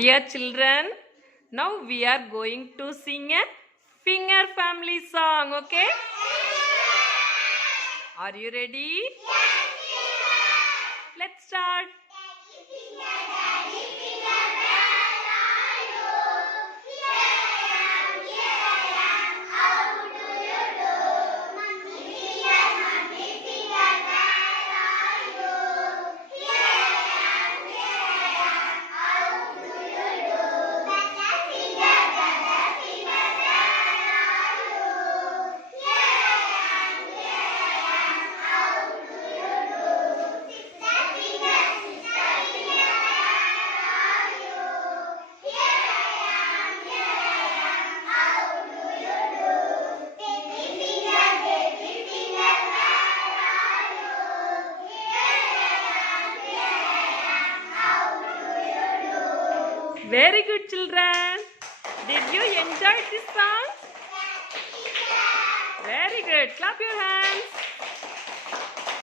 Dear children, now we are going to sing a finger family song, okay? Are you ready? Let's start. Very good, children. Did you enjoy this song? Very good. Clap your hands.